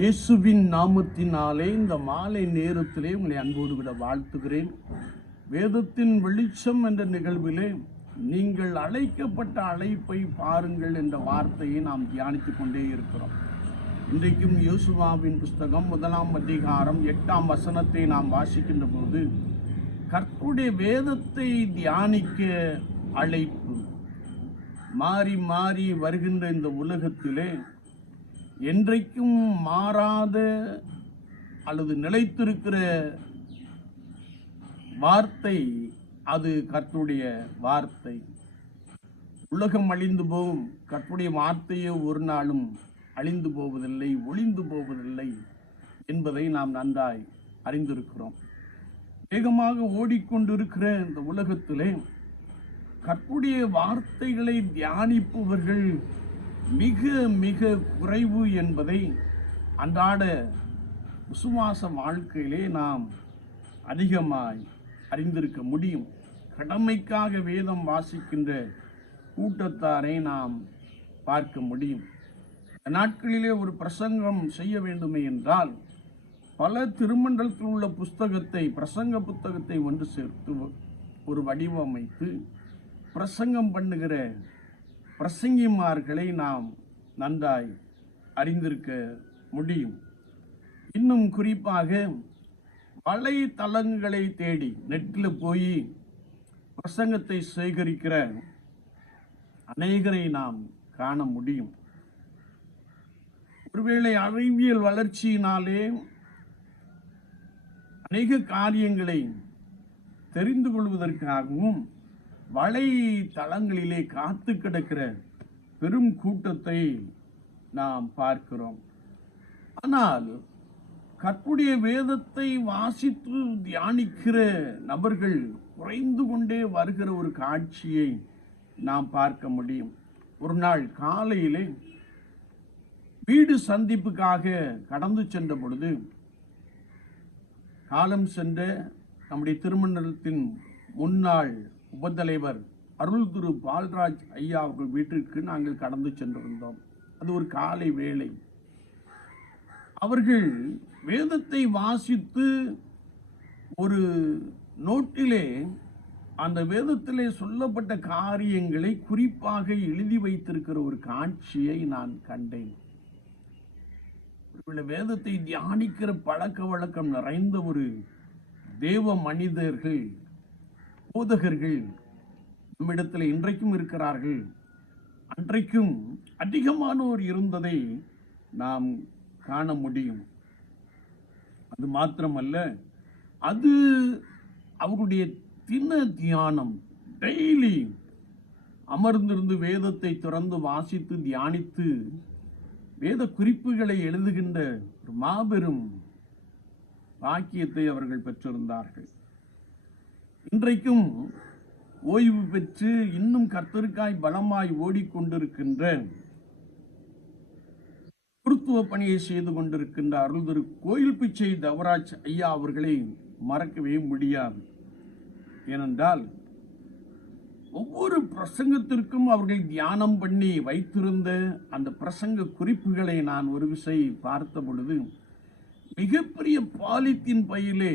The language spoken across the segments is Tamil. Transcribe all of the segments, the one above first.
இயேசுவின் நாமத்தினாலே இந்த மாலை நேரத்திலே உங்களை அன்போடு விட வாழ்த்துகிறேன். வேதத்தின் வெளிச்சம் என்ற நிகழ்விலே நீங்கள் அழைக்கப்பட்ட அழைப்பை பாருங்கள் என்ற வார்த்தையை நாம் தியானித்து கொண்டே இருக்கிறோம். இன்றைக்கும் யோசுவாவின் புஸ்தகம் முதலாம் அதிகாரம் எட்டாம் வசனத்தை நாம் வாசிக்கின்ற போது கர்த்தருடைய வேதத்தை தியானிக்க அழைப்பு. மாறி மாறி வருகின்ற இந்த உலகத்திலே என்றைக்கும் மாறாத அல்லது நிலைத்திருக்கிற வார்த்தை அது கர்த்துடைய வார்த்தை. உலகம் அழிந்து போகும். கர்த்துடைய வார்த்தையோ ஒரு நாளும் அழிந்து போவதில்லை ஒளிந்து போவதில்லை என்பதை நாம் நன்றாய் அறிந்திருக்கிறோம். வேகமாக ஓடிக்கொண்டிருக்கிற இந்த உலகத்திலே கற்புடைய வார்த்தைகளை தியானிப்பவர்கள் மிக மிக குறைவு என்பதை அன்றாட விசுவாச வாழ்க்கையிலே நாம் அதிகமாய் அறிந்திருக்க முடியும். கடமைக்காக வேதம் வாசிக்கின்ற கூட்டத்தாரை நாம் பார்க்க முடியும். நாட்களிலே ஒரு பிரசங்கம் செய்ய வேண்டுமே என்றால் பல திருமண்டலத்தில் உள்ள புஸ்தகத்தை பிரசங்க புத்தகத்தை ஒன்று சேர்த்து ஒரு வடிவமைத்து பிரசங்கம் பண்ணுகிற பிரசங்கிமார்களை நாம் நன்றாய் அறிந்திருக்க முடியும். இன்னும் குறிப்பாக வலைத்தளங்களை தேடி நெட்டில் போய் பிரசங்கத்தை சேகரிக்கிற அநேகரை நாம் காண முடியும். ஒருவேளை அறிவியல் வளர்ச்சியினாலே அநேக காரியங்களை தெரிந்து கொள்வதற்காகவும் வலைத்தளங்களிலே காத்து கிடக்கிற பெரும் கூட்டத்தை நாம் பார்க்கிறோம். ஆனால் கற்புடைய வேதத்தை வாசித்து தியானிக்கிற நபர்கள் குறைந்து கொண்டே வருகிற ஒரு காட்சியை நாம் பார்க்க முடியும். ஒரு நாள் காலையிலே வீடு சந்திப்புக்காக கடந்து சென்ற பொழுது காலம் சென்ற நம்முடைய திருமணத்தின் முன்னாள் உபத்தலைவர் அருள் குரு பால்ராஜ் ஐயா அவர்கள் வீட்டிற்கு நாங்கள் கடந்து சென்றிருந்தோம். அது ஒரு காலை வேளை. அவர்கள் வேதத்தை வாசித்து ஒரு நோட்டிலே அந்த வேதத்திலே சொல்லப்பட்ட காரியங்களை குறிப்பாக எழுதி வைத்திருக்கிற ஒரு காட்சியை நான் கண்டேன். வேதத்தை தியானிக்கிற பழக்க வழக்கம் நிறைந்த ஒரு தேவ மனிதர்கள் போதகர்கள் நம்மிடத்தில் இன்றைக்கும் இருக்கிறார்கள். அன்றைக்கும் அதிகமானோர் இருந்ததை நாம் காண முடியும். அது மாத்திரமல்ல அது அவருடைய தின தியானம் டெய்லி அமர்ந்திருந்து வேதத்தை திறந்து வாசித்து தியானித்து வேத குறிப்புகளை எழுதுகின்ற ஒரு மாபெரும் பாக்கியத்தை அவர்கள் பெற்றிருந்தார்கள். இன்றைக்கும் ஓய்வு பெற்று இன்னும் கர்த்தருக்காய் பலமாய் ஓடிக்கொண்டிருக்கின்ற குருத்துவ பணியை செய்து கொண்டிருக்கின்ற அருள் திரு கோயில் பிச்சை தவராஜ் ஐயா அவர்களை மறக்கவே முடியாது. ஏனென்றால் ஒவ்வொரு பிரசங்கத்திற்கும் அவர்கள் தியானம் பண்ணி வைத்திருந்த அந்த பிரசங்க குறிப்புகளை நான் ஒரு விசை பார்த்த பொழுது மிகப்பெரிய பாலித்தின் பையிலே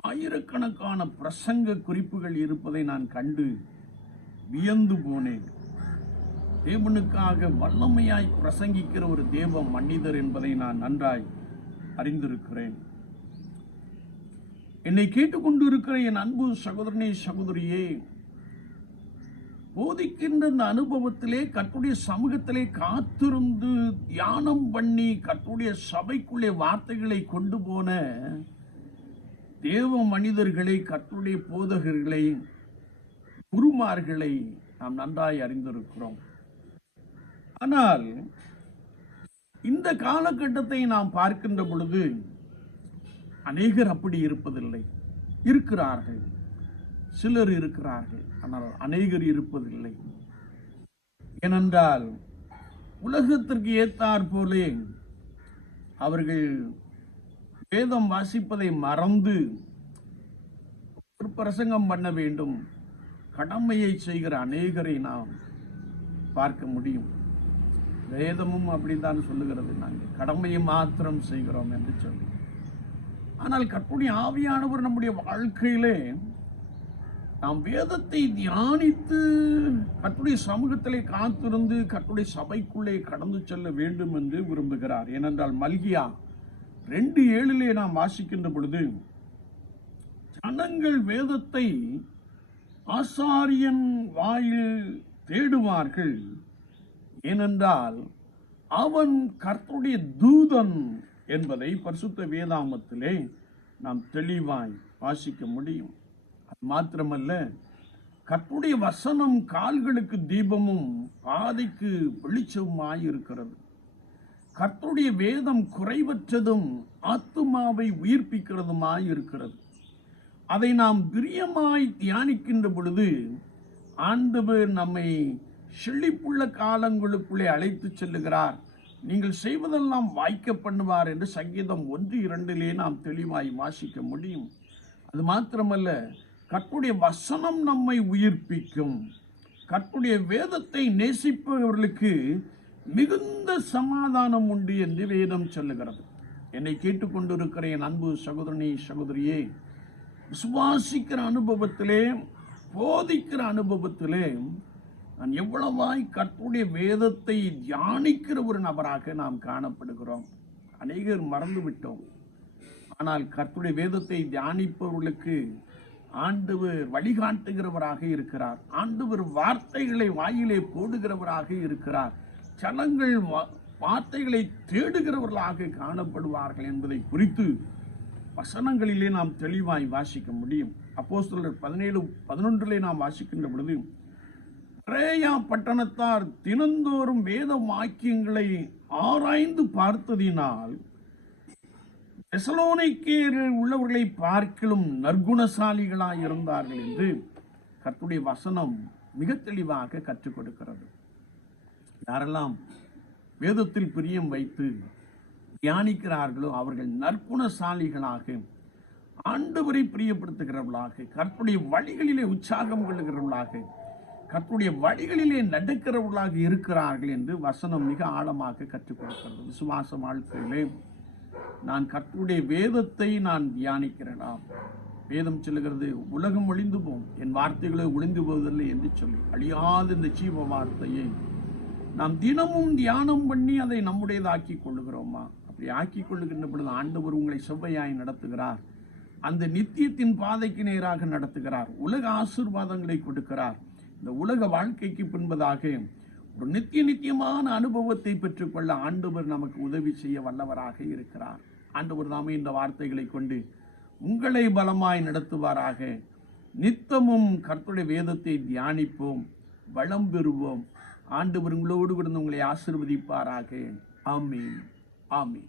ஆயிரக்கணக்கான பிரசங்க குறிப்புகள் இருப்பதை நான் கண்டு வியந்து போனேன். தேவனுக்காக வல்லமையாய் பிரசங்கிக்கிற ஒரு தேவ மனிதர் என்பதை நான் நன்றாய் அறிந்திருக்கிறேன். என்னை கேட்டுக்கொண்டிருக்கிற என் அன்பு சகோதரனே சகோதரியே போதிக்கின்ற இந்த அனுபவத்திலே கட்டுடைய சமூகத்திலே காத்திருந்து தியானம் பண்ணி கட்டுடைய சபைக்குள்ளே வார்த்தைகளை கொண்டு போன தேவ மனிதர்களை கற்றுடைய போதகர்களை குருமார்களை நாம் நன்றாய் அறிந்திருக்கிறோம். ஆனால் இந்த காலகட்டத்தை நாம் பார்க்கின்ற பொழுது அநேகர் அப்படி இருப்பதில்லை. இருக்கிறார்கள். சிலர் இருக்கிறார்கள். ஆனால் அநேகர் இருப்பதில்லை. ஏனென்றால் உலகத்திற்கு ஏத்தாற் போலே அவர்கள் வேதம் வாசிப்பதை மறந்து ஒரு பிரசங்கம் பண்ண வேண்டும். கடமையை செய்கிற அநேகரை நாம் பார்க்க முடியும். வேதமும் அப்படித்தான் சொல்லுகிறது. நாங்கள் கடமையை மாத்திரம் செய்கிறோம் என்று சொல்லி. ஆனால் கற்புடைய ஆவியானவர் நம்முடைய வாழ்க்கையிலே நாம் வேதத்தை தியானித்து கற்றுடைய சமூகத்திலே காத்திருந்து கற்றுடைய சபைக்குள்ளே கடந்து செல்ல வேண்டும் என்று விரும்புகிறார். ஏனென்றால் மல்கியா ரெண்டு ஏழிலே நாம் வாசிக்கின்ற பொழுது ஜனங்கள் வேதத்தை ஆசாரியன் வாயில் தேடுவார்கள். ஏனென்றால் அவன் கர்த்தருடைய தூதன் என்பதை பரிசுத்த வேதாமத்திலே நாம் தெளிவாய் வாசிக்க முடியும். அது மாத்திரமல்ல கர்த்தருடைய வசனம் கால்களுக்கு தீபமும் பாதைக்கு வெளிச்சமுமாய் இருக்கிறது கர்த்தருடைய வேதம் குறைவற்றதும் ஆத்துமாவை உயிர்ப்பிக்கிறதுமாய் இருக்கிறது அதை நாம் பிரியமாய் தியானிக்கின்ற பொழுது ஆண்டவர் நம்மை செழிப்புள்ள காலங்களுக்குள்ளே அழைத்து செல்லுகிறார். நீங்கள் செய்வதெல்லாம் வாய்க்க பண்ணுவார் என்று சங்கீதம் ஒன்று இரண்டிலே நாம் தெளிவாய் வாசிக்க முடியும். அது மாத்திரமல்ல கற்புடைய வசனம் நம்மை உயிர்ப்பிக்கும். கற்புடைய வேதத்தை நேசிப்பவர்களுக்கு மிகுந்த சமாதானம் உண்டு என்று வேதம் சொல்லுகிறது. என்னை கேட்டுக்கொண்டிருக்கிற என் அன்பு சகோதரனே சகோதரியே விசுவாசிக்கிற அனுபவத்திலே போதிக்கிற அனுபவத்திலே நான் எவ்வளவாய் கற்புடைய வேதத்தை தியானிக்கிற ஒரு நபராக நாம் காணப்படுகிறோம். அநேகர் மறந்துவிட்டோம். ஆனால் கற்புடைய வேதத்தை தியானிப்பவர்களுக்கு ஆண்டவர் வழிகாட்டுகிறவராக இருக்கிறார். ஆண்டவர் வார்த்தைகளை வாயிலே போடுகிறவராக இருக்கிறார். ஜனங்கள் வார்த்தைகளை தேடுகிறவர்களாக காணப்படுவார்கள் என்பதை குறித்து வசனங்களிலே நாம் தெளிவாய் வாசிக்க முடியும். அப்போஸ்தலர் பதினேழு பதினொன்றிலே நாம் வாசிக்கின்ற பொழுது பிரேயா பட்டணத்தார் தினந்தோறும் வேத வாக்கியங்களை ஆராய்ந்து பார்த்ததினால் தெசலோனிக்கேரில் உள்ளவர்களை பார்க்கிலும் நற்குணசாலிகளாய் இருந்தார்கள் என்று கத்துடைய வசனம் மிக தெளிவாக கற்றுக் கொடுக்கிறது. யாரெல்லாம் வேதத்தில் பிரியம் வைத்து தியானிக்கிறார்களோ அவர்கள் நற்குணசாலிகளாக ஆண்டவரை பிரியப்படுத்துகிறவர்களாக கற்புடைய வழிகளிலே உற்சாகம் கொள்ளுகிறவர்களாக கற்புடைய வழிகளிலே நடக்கிறவர்களாக இருக்கிறார்கள் என்று வசனம் மிக ஆழமாக கற்றுக் கொடுக்கிறது. விசுவாச வாழ்க்கையிலே நான் கற்புடைய வேதத்தை நான் தியானிக்கிறேனாம் வேதம் சொல்லுகிறது உலகம் ஒளிந்து போம். என் வார்த்தைகளே ஒளிந்து போவதில்லை என்று சொல்லி அழியாத இந்த ஜீவ வார்த்தையை நாம் தினமும் தியானம் பண்ணி அதை நம்முடையதாக்கி கொள்ளுகிறோமா? அப்படி ஆக்கி கொள்ளுகின்ற பொழுது ஆண்டவர் உங்களை செவ்வையாய் நடத்துகிறார். அந்த நித்தியத்தின் பாதைக்கு நேராக நடத்துகிறார். உலக ஆசீர்வாதங்களை கொடுக்கிறார். இந்த உலக வாழ்க்கைக்கு பின்பதாக ஒரு நித்திய நித்தியமான அனுபவத்தை பெற்றுக்கொள்ள ஆண்டவர் நமக்கு உதவி செய்ய வல்லவராக இருக்கிறார். ஆண்டவர் தாமே இந்த வார்த்தைகளை கொண்டு உங்களை பலமாய் நடத்துவாராக. நித்தமும் கர்த்துடைய வேதத்தை தியானிப்போம் வளம் பெறுவோம். ஆண்டு உங்களோடு கிடந்து உங்களை ஆசீர்வதிப்பாராக. ஆமீன். ஆமீன்.